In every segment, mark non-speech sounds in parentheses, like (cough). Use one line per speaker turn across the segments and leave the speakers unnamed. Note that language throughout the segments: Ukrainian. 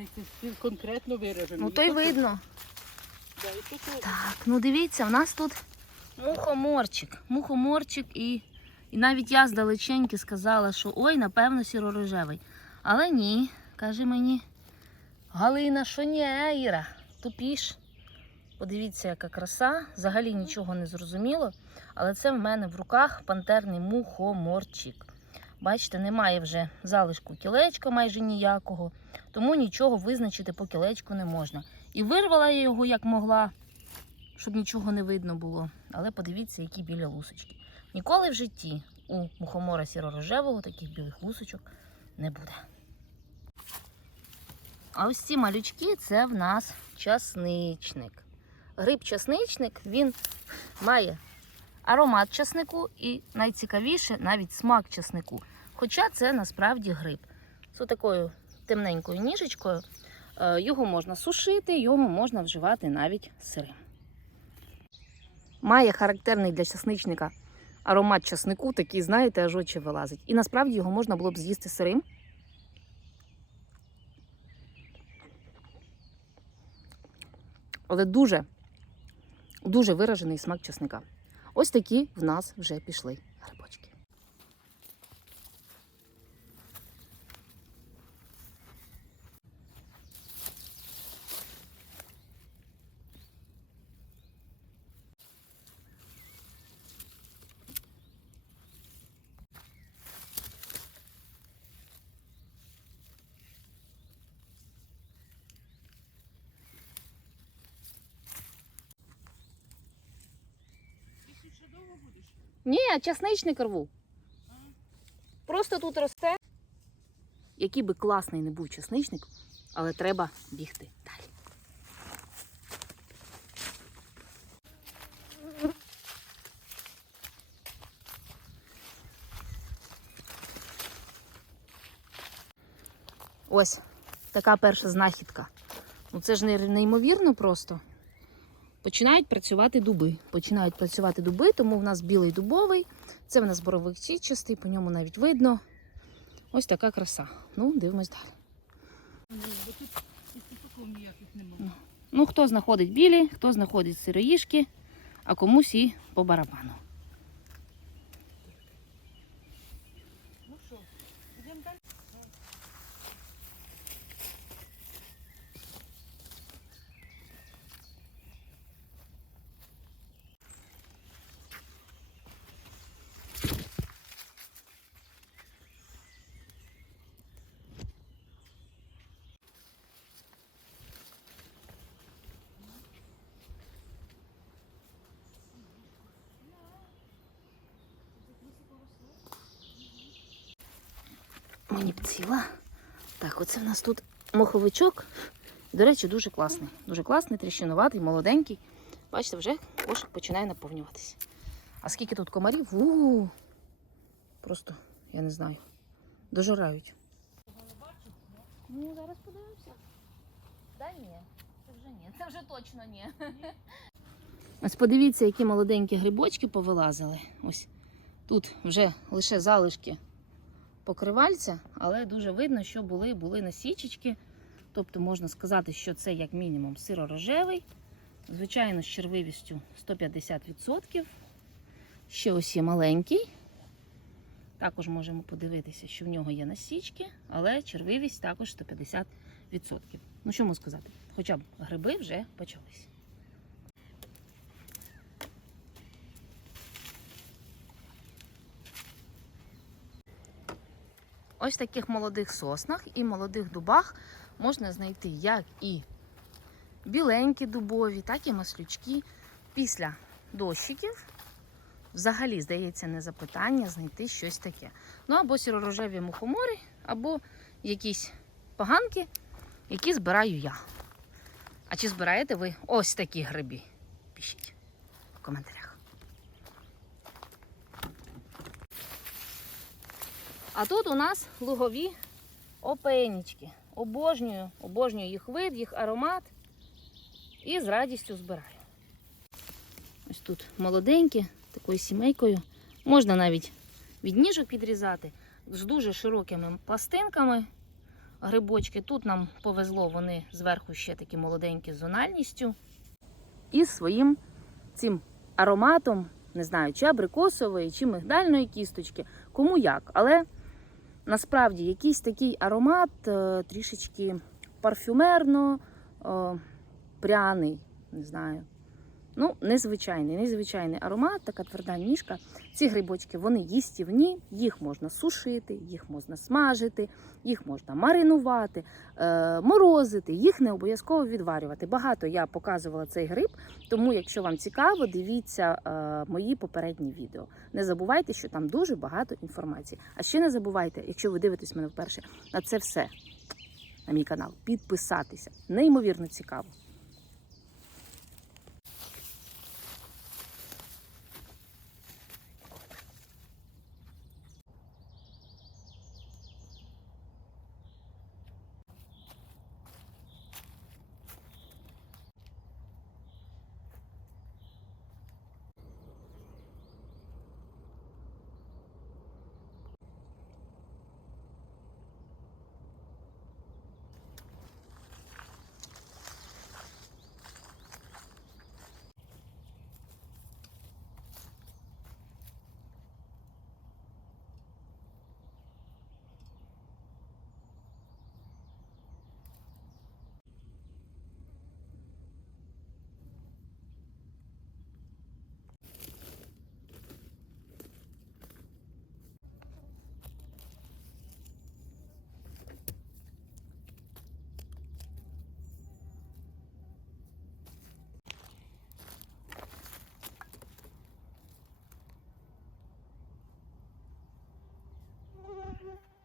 виражений, стіл конкретно виражений.
Ну то й видно. Да, і тут Так, ну дивіться, в нас тут мухоморчик. Мухоморчик і, і навіть я здалеченьки сказала, що ой, напевно, сіророжевий. Але ні, каже мені Галина, що ні, Іра, тупіш. Подивіться, яка краса. Взагалі нічого не зрозуміло. Але це в мене в руках пантерний мухоморчик. Бачите, немає вже залишку кілечка майже ніякого, тому нічого визначити по кілечку не можна. І вирвала я його як могла, щоб нічого не видно було. Але подивіться, які білі лусочки. Ніколи в житті у мухомора сіро-рожевого таких білих лусочок не буде. А ось ці малючки це в нас часничник. Гриб часничник він має аромат часнику і найцікавіше навіть смак часнику. Хоча це насправді гриб. З такою темненькою ніжечкою Е, Його можна сушити, його можна вживати навіть сирим. Має характерний для часничника аромат часнику, такий, знаєте, аж очі вилазить. І насправді його можна було б з'їсти сирим. Але дуже, дуже виражений смак часника. Ось такі в нас вже пішли грибочки. Ні, часничник рву. Просто тут росте. Який би класний не був часничник, але треба бігти далі. Ось така перша знахідка. Ну це ж неймовірно просто. Починають працювати дуби. Починають працювати дуби, тому в нас білий дубовий. Це в нас боровик чистий, по ньому навіть видно. Ось така краса. Ну, дивимось далі. Ну, хто знаходить білі, хто знаходить сироїшки, а комусь і по барабану. Ну що, йдемо далі? Мені б ціла. Так, оце в нас тут моховичок. До речі, дуже класний. Дуже класний, тріщинуватий, молоденький. Бачите, вже кошик починає наповнюватися. А скільки тут комарів? у Просто, я не знаю. Дожирають. Ну, зараз подивимося. Да ні, це вже ні. Це вже точно ні. Ось подивіться, які молоденькі грибочки повилазили. Ось тут вже лише залишки покривальця, але дуже видно, що були, були насічечки. Тобто можна сказати, що це як мінімум сиро-рожевий. Звичайно, з червивістю 150%. Ще ось є маленький. Також можемо подивитися, що в нього є насічки, але червивість також 150%. Ну, що можу сказати? Хоча б гриби вже почались. Ось в таких молодих соснах і молодих дубах можна знайти як і біленькі дубові, так і маслючки. Після дощиків взагалі, здається, не запитання знайти щось таке. Ну або сіророжеві мухомори, або якісь поганки, які збираю я. А чи збираєте ви ось такі гриби? Пишіть в коментарях. А тут у нас лугові опенічки. Обожнюю, обожнюю їх вид, їх аромат. І з радістю збираю. Ось тут молоденькі, такою сімейкою. Можна навіть від ніжок підрізати з дуже широкими пластинками. грибочки. Тут нам повезло, вони зверху ще такі молоденькі з зональністю. І своїм цим ароматом, не знаю, чи абрикосової, чи мигдальної кісточки, кому як. Але насправді якийсь такий аромат е, трішечки парфюмерно, е, пряний, не знаю. Ну, незвичайний, незвичайний аромат, така тверда ніжка. Ці грибочки вони їстівні, їх можна сушити, їх можна смажити, їх можна маринувати, е, морозити, їх не обов'язково відварювати. Багато я показувала цей гриб, тому якщо вам цікаво, дивіться е, мої попередні відео. Не забувайте, що там дуже багато інформації. А ще не забувайте, якщо ви дивитесь мене вперше, на це все на мій канал, підписатися. Неймовірно цікаво.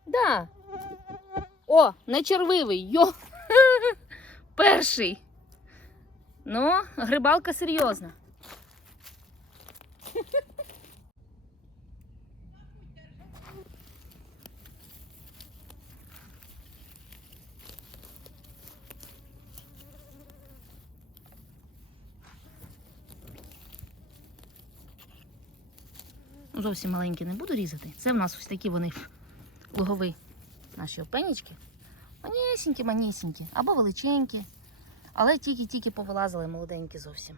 Да. О, не червивий. Йо. (laughs) Перший. Ну, грибалка серйозна. Зовсім маленькі не буду різати. Це в нас ось такі вони лугові наші опенічки. Манісінькі, манісінькі, або величенькі, але тільки-тільки повилазили молоденькі зовсім.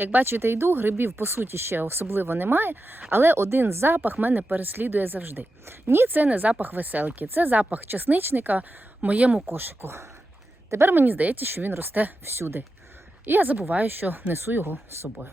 Як бачите, йду, грибів по суті ще особливо немає, але один запах мене переслідує завжди. Ні, це не запах веселки, це запах часничника моєму кошику. Тепер мені здається, що він росте всюди. І я забуваю, що несу його з собою.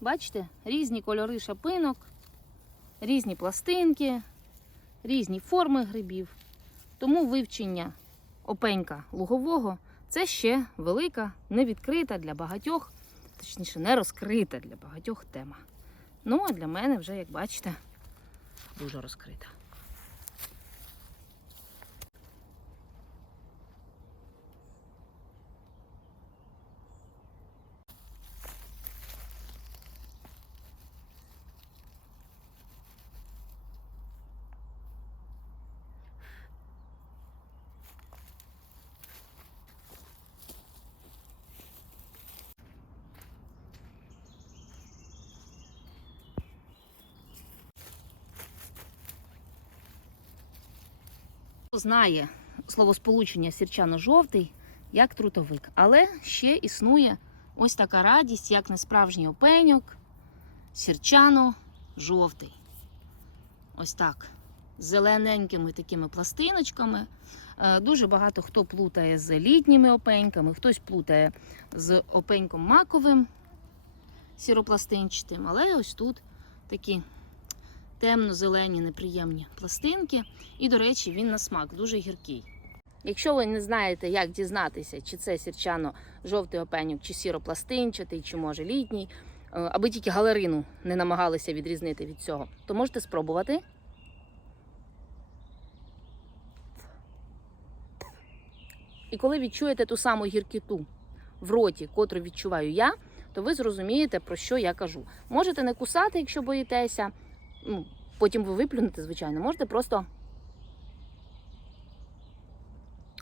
Бачите, різні кольори шапинок, різні пластинки, різні форми грибів. Тому вивчення опенька лугового це ще велика, невідкрита для багатьох, точніше, не розкрита для багатьох тема. Ну, а для мене вже, як бачите, дуже розкрита. Знає словосполучення сірчано-жовтий як трутовик. Але ще існує ось така радість, як несправжній опеньок, сірчано-жовтий. Ось так. Зелененькими такими пластиночками. Е, Дуже багато хто плутає з літніми опеньками, хтось плутає з опеньком маковим сіропластинчатим. Але ось тут такі темно-зелені неприємні пластинки. І, до речі, він на смак дуже гіркий. Якщо ви не знаєте, як дізнатися, чи це сірчано жовтий опеньок, чи сіропластинчатий, чи може літній, е, аби тільки галерину не намагалися відрізнити від цього, то можете спробувати. І коли відчуєте ту саму гіркіту в роті, котру відчуваю я, то ви зрозумієте, про що я кажу. Можете не кусати, якщо боїтеся. Ну, потім ви виплюнете, звичайно, можете просто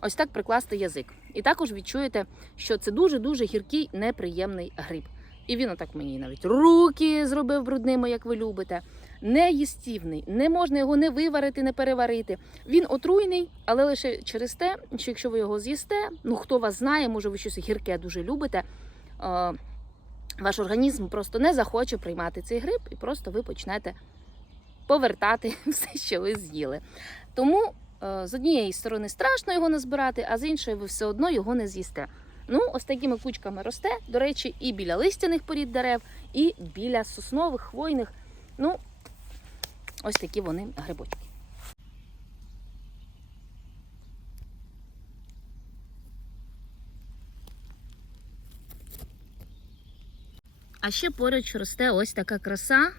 ось так прикласти язик. І також відчуєте, що це дуже-дуже гіркий, неприємний гриб. І він отак мені навіть руки зробив брудними, як ви любите. Неїстівний, не можна його не виварити, не переварити. Він отруйний, але лише через те, що якщо ви його з'їсте, ну хто вас знає, може ви щось гірке дуже любите. е, Ваш організм просто не захоче приймати цей гриб, і просто ви почнете повертати (laughs) все, що ви з'їли. Тому е, з однієї сторони страшно його назбирати, а з іншої ви все одно його не з'їсте. Ну, ось такими кучками росте, до речі, і біля листяних порід дерев, і біля соснових, хвойних. Ну, ось такі вони грибочки. А ще поруч росте ось така краса.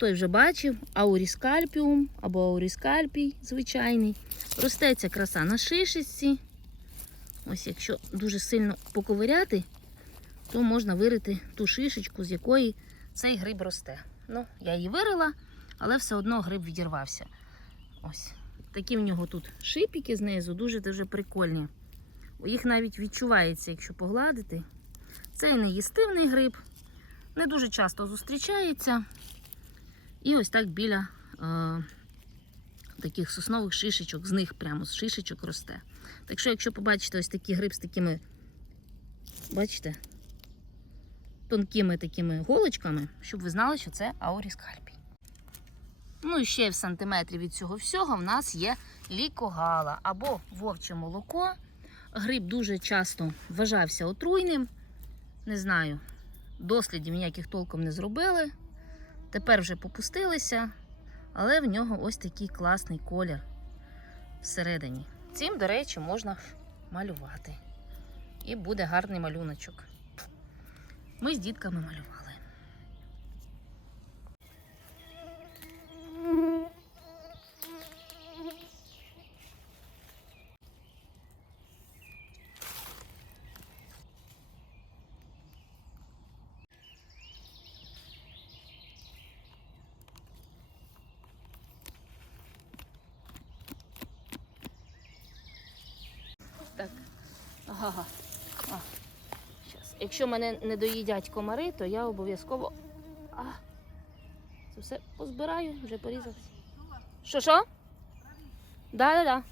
Хтось вже бачив, ауріскальпіум або ауріскальпій звичайний. Росте ця краса на шишечці. Ось якщо дуже сильно поковиряти, то можна вирити ту шишечку, з якої цей гриб росте. Ну, я її вирила, але все одно гриб відірвався. Ось. Такі в нього тут шипіки знизу, дуже-дуже прикольні. Їх навіть відчувається, якщо погладити. Це неїстивний гриб, не дуже часто зустрічається. І ось так біля е, таких соснових шишечок, з них прямо з шишечок росте. Так що, якщо побачите ось такий гриб з такими, бачите, тонкими такими голочками, щоб ви знали, що це ауріскальпій. Ну і ще в сантиметрі від цього всього в нас є лікогала або вовче молоко. Гриб дуже часто вважався отруйним. Не знаю, дослідів ніяких толком не зробили. Тепер вже попустилися, але в нього ось такий класний колір всередині. Цим, до речі, можна малювати. І буде гарний малюночок. Ми з дітками малювали. Так. Ага. А. Щас. Якщо мене не доїдять комари, то я обов'язково. А. Це все позбираю, вже порізався. Що що? Да,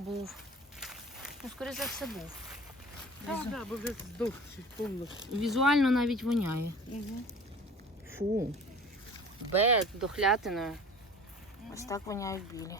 був. Ну, скоріше за все, був.
Так, так, бо вже здохши повністю.
Візуально навіть воняє. Угу. Фу. Бед, дохлятиною. Ось так воняють білі.